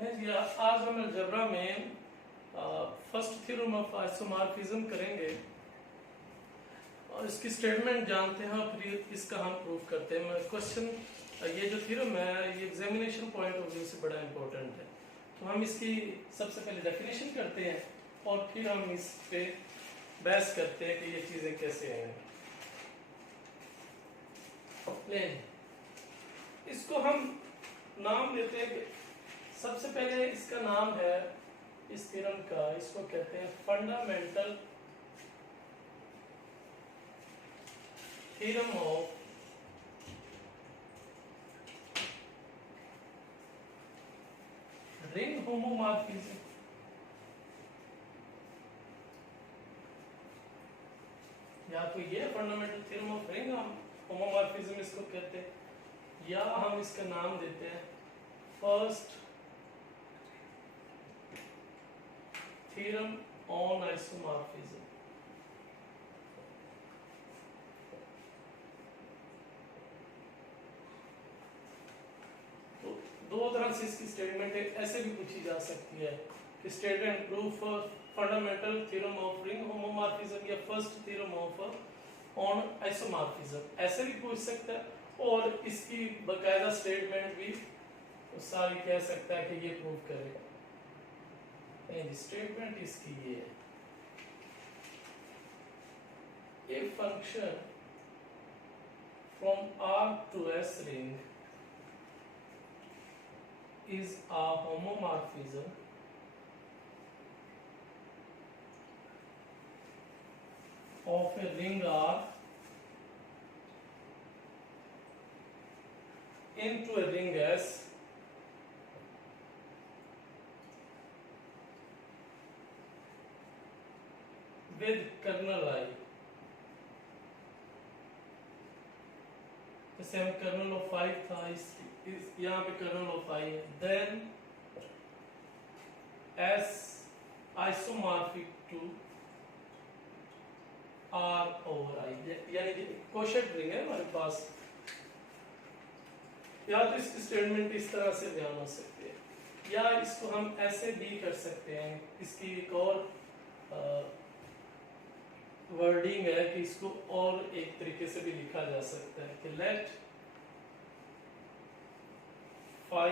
जी आज हम अलजेब्रा में फर्स्ट थ्योरम ऑफ आइसोमॉर्फिज्म करेंगे और इसकी स्टेटमेंट जानते हैं और फिर इसका हम प्रूफ करते हैं। क्वेश्चन ये जो थ्योरम है ये एग्जामिनेशन पॉइंट ऑफ व्यू से बड़ा इंपॉर्टेंट है, तो हम इसकी सबसे पहले डेफिनेशन करते हैं और फिर हम इस पे बहस करते हैं कि ये चीज़ें कैसे हैं। इसको हम नाम देते हैं, सबसे पहले इसका नाम है इस थ्योरम का, इसको कहते हैं fundamental theorem of ring homomorphism. या तो ये fundamental theorem of ring homomorphism इसको कहते हैं, या हम इसका नाम देते हैं फर्स्ट थ्योरम ऑन आइसोमॉर्फिज्म। तो दो तरह से इसकी स्टेटमेंट ऐसे भी पूछी जा सकती है कि statement proof fundamental theorem of ring homomorphism या first theorem of on isomorphism, ऐसे भी पूछ सकता है। और इसकी बकायदा स्टेटमेंट भी सारी कह सकता है कि ये प्रूव करेगा। स्टेटमेंट इसकी ये है, a function from R to S ring is a homomorphism of a ring R into a ring S with kernel I। जैसे हम कर्नल ऑफ 5 था, इस यहाँ पे कर्नल ऑफ I है, then S isomorphic to R over I, यानी कि quotient ring है हमारे पास। या तो इसकी स्टेटमेंट इस तरह से बयान हो सकती है, या इसको हम ऐसे भी कर सकते हैं। इसकी एक और वर्डिंग है कि इसको और एक तरीके से भी लिखा जा सकता है कि late phi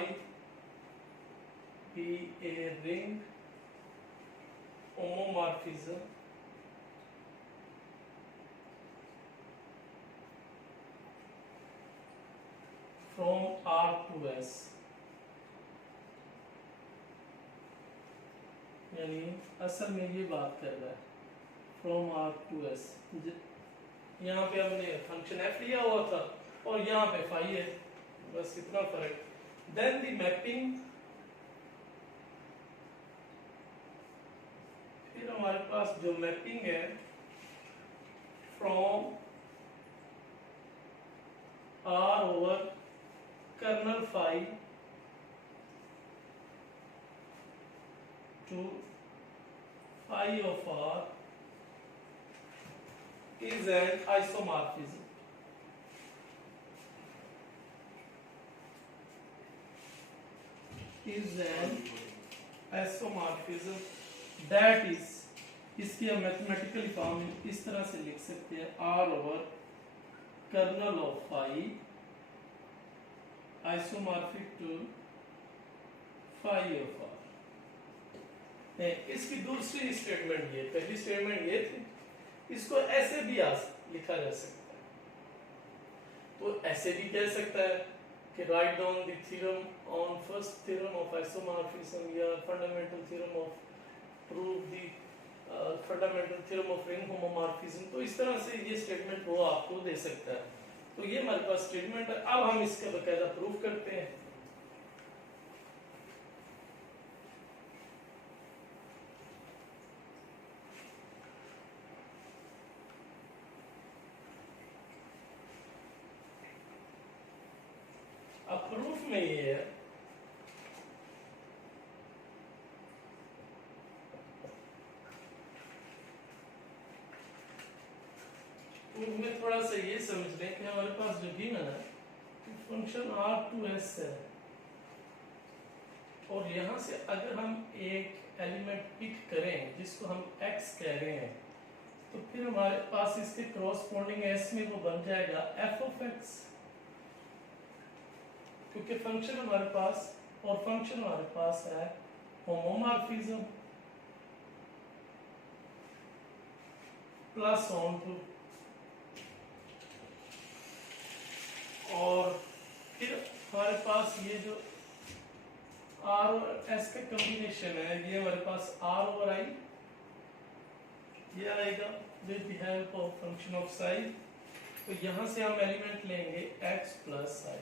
be a ring homomorphism from R to S, यानी असल में ये बात कर रहा है फ्रॉम R to S। यहाँ पे हमने फंक्शन f लिया हुआ था और यहाँ पे phi है, बस इतना फर्क। देन द मैपिंग, फिर हमारे पास जो मैपिंग है from R over kernel phi to phi of R is an isomorphism। is an isomorphism that is, इसकी हम मैथमेटिकल फॉर्म इस तरह से लिख सकते हैं R over kernel of phi isomorphic to phi of R। इसकी दूसरी स्टेटमेंट ये, पहली स्टेटमेंट ये थी, इसको ऐसे भी लिखा जा सकता है। तो ऐसे भी कह सकता है कि write down the theorem on first theorem of isomorphism या fundamental theorem of prove the fundamental theorem of ring homomorphism. तो इस तरह से ये स्टेटमेंट वो आपको दे सकता है। तो ये हमारे पास स्टेटमेंट है। अब हम इसका बकायदा प्रूफ करते हैं। अब प्रूफ में ये है, प्रूफ में थोड़ा सा ये समझ लें कि हमारे पास जो गिवन है फंक्शन R to S है, और यहाँ से अगर हम एक एलिमेंट पिक करें जिसको हम x कह रहे हैं, तो फिर हमारे पास इसके क्रॉसपोंडिंग s में वो बन जाएगा f ऑफ x, क्योंकि फंक्शन हमारे पास है होमोमॉर्फिज्म प्लस ऑन टू, और फिर हमारे पास ये जो r और s का कॉम्बिनेशन है, ये हमारे पास r ओवर i ये आएगा with the help of function of Sai. तो यहाँ से हम एलिमेंट लेंगे x प्लस i।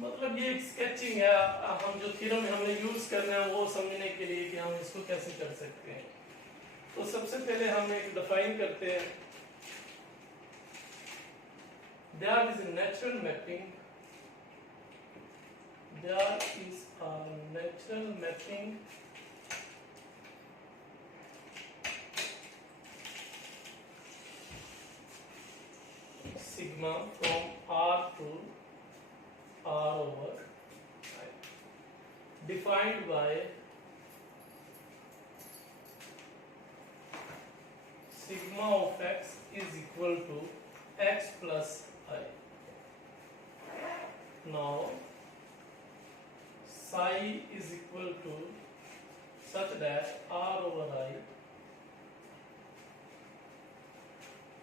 मतलब ये एक स्केचिंग है, हम जो थ्योरम हमने यूज करना है वो समझने के लिए कि हम इसको कैसे कर सकते हैं। तो सबसे पहले हम एक डिफाइन करते हैं, there is a natural mapping, sigma from R to R over I, defined by sigma of x is equal to x plus I. Now psi is equal to such that R over I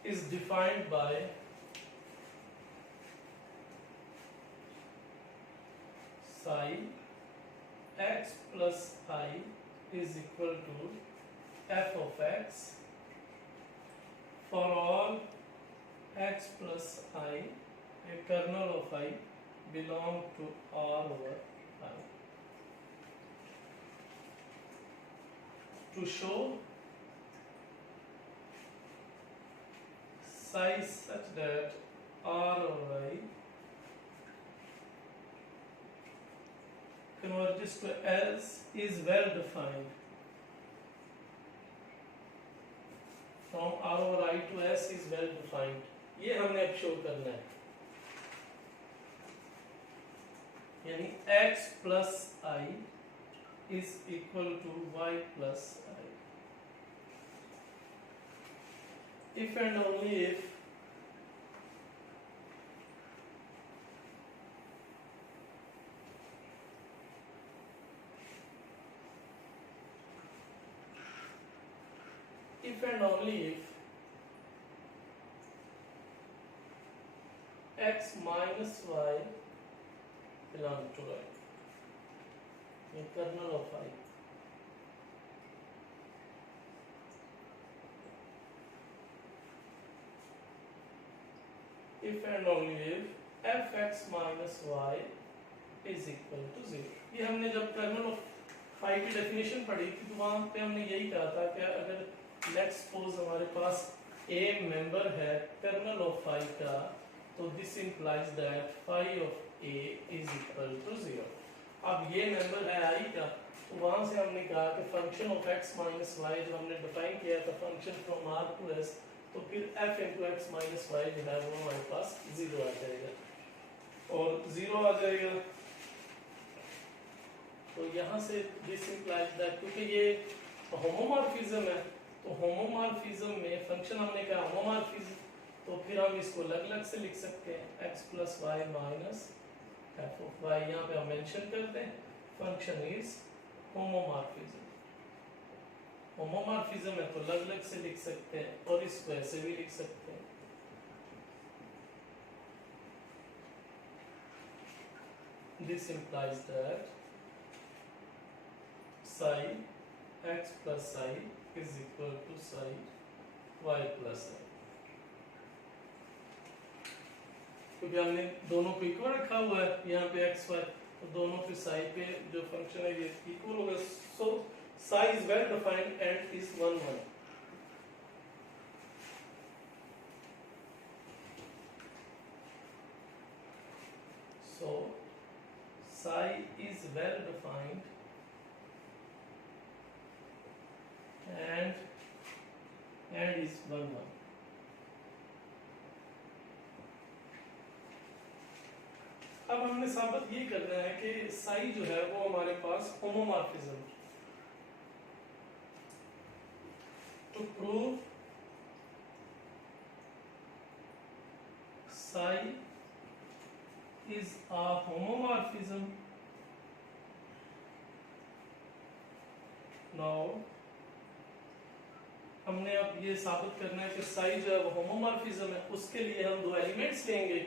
is defined by psi x plus I is equal to f of x for all x plus I, a kernel of I belong to R over I. To show psi such that R over I converges to S is well defined. From R over I to S is well defined. ये हमने अब show करना है, यानी x plus I is equal to y plus I if and only if and only if x minus y belong to I, a kernel of I. If and only if fx minus y is equal to 0. ये हमने जब colonel of phi की definition पढ़ी थी तो वहां पे हमने यही कहा था कि अगर लेट्स सपोज हमारे पास a मेंबर है कर्नल ऑफ फाई का, तो this implies that phi of a is equal to 0। अब ये मेंबर है i का, तो वहां से हमने कहा कि function of x minus y जो हमने डिफाइन किया था function from r to s, तो फिर f into x minus y जो है वो हमारे पास 0 आ जाएगा और 0 आ जाएगा। तो यहाँ से दिस इंप्लाइज दैट, क्योंकि ये होमोमॉर्फिज्म है, तो होमोमॉर्फिज्म में फंक्शन हमने कहा होमोमॉर्फिज्म, तो फिर हम इसको अलग अलग से लिख सकते हैं x plus y minus f of y. यहाँ पे हम मेंशन करते हैं फंक्शन इज होमोमॉर्फिज्म। होमोमॉर्फिज्म है तो अलग अलग से लिख सकते हैं और इसको ऐसे भी लिख सकते हैं। This implies that psi x plus psi is equal to psi y plus i, क्योंकि हमने दोनों को इक्वल रखा हुआ है यहाँ पे x y, तो दोनों पे psi पे जो फंक्शन है ये इक्वल होगा। सो psi is well defined and is 1 1। So psi is well defined and is 1 1। अब हमने साबित ये करना है कि साई जो है वो हमारे पास homomorphism, to prove psi is a homomorphism. Now हमने अब ये साबित करना है कि psi जो है वो होमोमॉर्फिज्म है। उसके लिए हम दो एलिमेंट्स लेंगे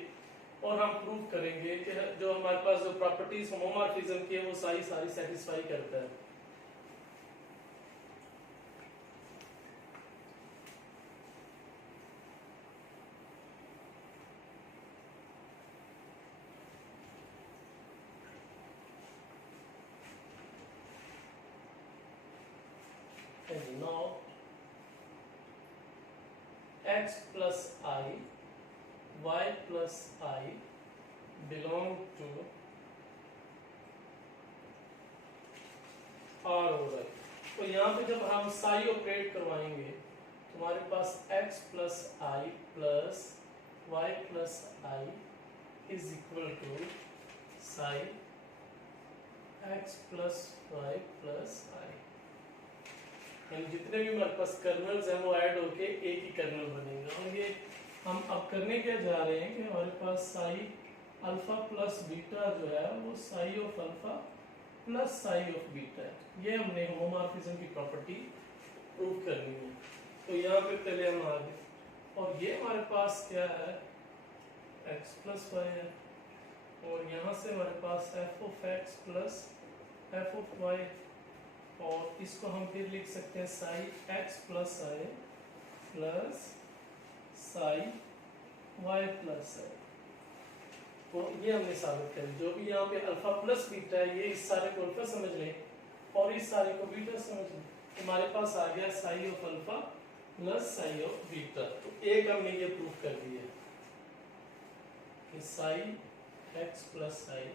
और हम प्रूव करेंगे कि जो हमारे पास जो प्रॉपर्टीज होमोमॉर्फिज्म की है वो सारी सेटिस्फाई करता है। And now x plus I, y plus I belong to R over I। तो यहाँ पे जब हम साई ऑपरेट करवाएंगे तो हमारे पास x plus I plus y plus I is equal to psi x plus y plus I। यानी जितने भी हमारे पास कर्नल्स हैं वो ऐड होके एक ही कर्नल बनेगा। और ये हम अब करने क्या जा रहे हैं कि हमारे पास साई अल्फा प्लस बीटा जो है वो sigh of alpha plus sigh of beta है। ये हमने होमोमॉर्फिज्म की प्रॉपर्टी प्रूव करनी है। तो यहाँ पे पहले हम आ गए और ये हमारे पास क्या है, x प्लस वाई है और यहाँ से हमारे पास f of x plus f of y, और इसको हम फिर लिख सकते हैं Sai x plus I plus psi y plus I. तो ये हमने साबित कर, जो भी यहाँ पे अल्फा प्लस बीटा है ये इस सारे को अल्फा समझ लें और इस सारे को बीटा समझ लें। हमारे पास आ गया sigh of alpha plus sigh of beta. तो एक हमने ये प्रूव कर दिया कि Sai x plus I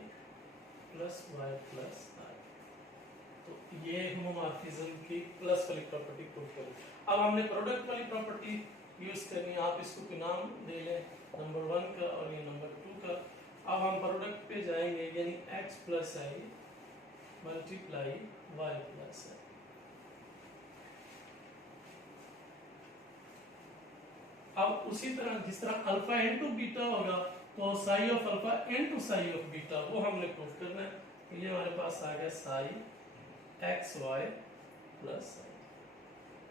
plus y plus I. तो ये होमोमॉर्फिज्म की प्लस वाली प्रॉपर्टी प्रूव करें। अब हमने प्रोडक्ट वाली प्रॉपर्टी यूज करनी है। आप इसको कोई नाम दे लें, नंबर 1 का और ये नंबर 2 का। अब हम प्रोडक्ट पे जाएंगे, यानी x प्लस आई मल्टीप्लाई y प्लस आई। अब उसी तरह जिस तरह अल्फा इनटू बीटा होगा तो sigh of alpha into sigh of beta, वो हमने प्रूव करना है। तो ये हमारे पास आ गया psi x y plus I.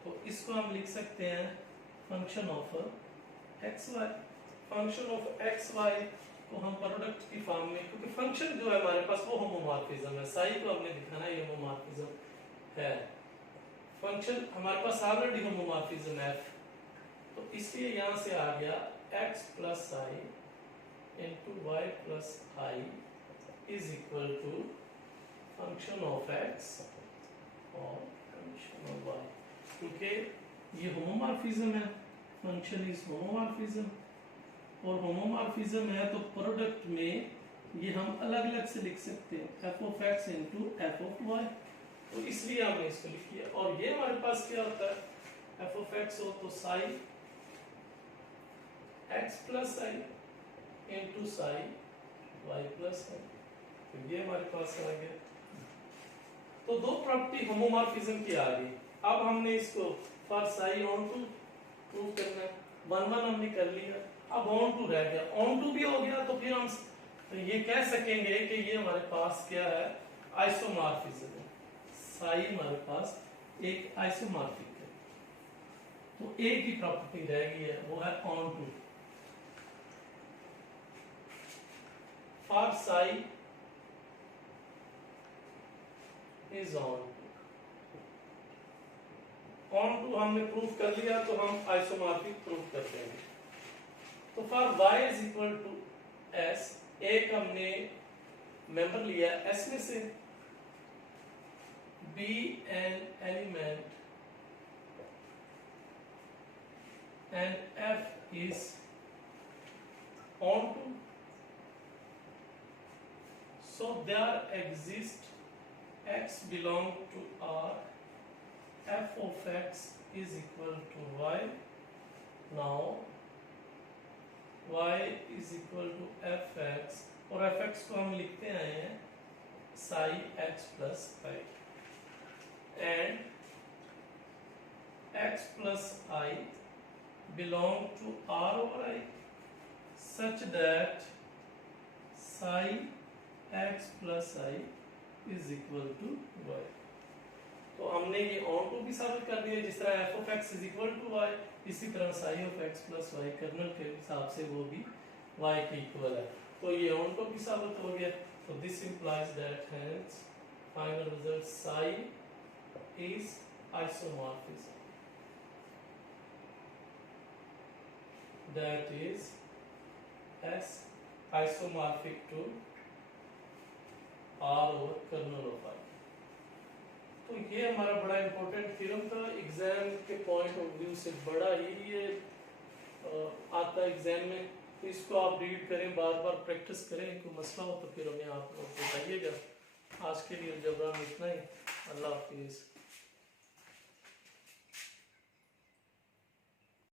तो इसको हम लिख सकते हैं function of x y. Function of x y को हम प्रोडक्ट की फॉर्म में, क्योंकि फंक्शन जो है हमारे पास वो होमोमॉर्फिज्म है, साई को हमने दिखाना ये होमोमॉर्फिज्म है। फंक्शन हमारे पास ऑलरेडी होमोमॉर्फिज्म है, तो इसलिए यहाँ से आ गया x plus I into y plus I is equal to function of x और फंक्शन ऑफ y। क्योंकि ये होमोमॉर्फिज्म है, फंक्शन इज होमोमॉर्फिज्म, और होमोमॉर्फिज्म है तो प्रोडक्ट में ये हम अलग अलग से लिख सकते हैं f of x into f of y। तो इसलिए हमने इसको लिख किया। और ये हमारे पास क्या होता है, f ऑफ x हो तो Sai x plus I into Sai y plus I. तो ये हमारे पास आ गया। तो दो प्रॉपर्टी होमोमॉर्फिज्म की आ गई। अब हमने इसको for psi onto prove करना है। 1 1 हमने कर लिया, अब ऑन टू रह गया। ऑन टू भी हो गया तो फिर हम तो ये कह सकेंगे कि ये हमारे पास क्या है, आइसोमॉर्फिज्म है। साई हमारे पास एक आइसोमॉर्फिक है। तो एक ही प्रॉपर्टी रह गई है, वो है onto. For psi is onto हमने प्रूव कर लिया, तो हम आइसोमॉर्फिक प्रूव कर देंगे। तो for y is equal to s, एक हमने मेंबर लिया s में से, be an element and f is onto, so there exists x belong to R, f of x is equal to y. Now y is equal to fx और f x को हम लिखते आए हैं psi x plus I, and x plus I belong to R over I such that psi x plus I is equal to y. तो हमने ये on to भी साबित कर दिया, जिस तरह f of x is equal to y, इसी तरह psi of x plus y kernel के हिसाब से वो भी वाई के इक्वल है। तो ये ऑन टू भी साबित हो गया। तो this implies that hence final result Sai is isomorphism, that is S isomorphic to R over kernel of I। तो ये हमारा बड़ा इंपॉर्टेंट थ्योरम था, एग्जाम के पॉइंट ऑफ व्यू से बड़ा ही ये आता है एग्जाम में। तो इसको आप रीड करें, बार बार प्रैक्टिस करें, कोई मसला हो तो फिर हमें आप लोग बताइएगा। आज के लिए अलजेब्रा में इतना ही। अल्लाह हाफिज़।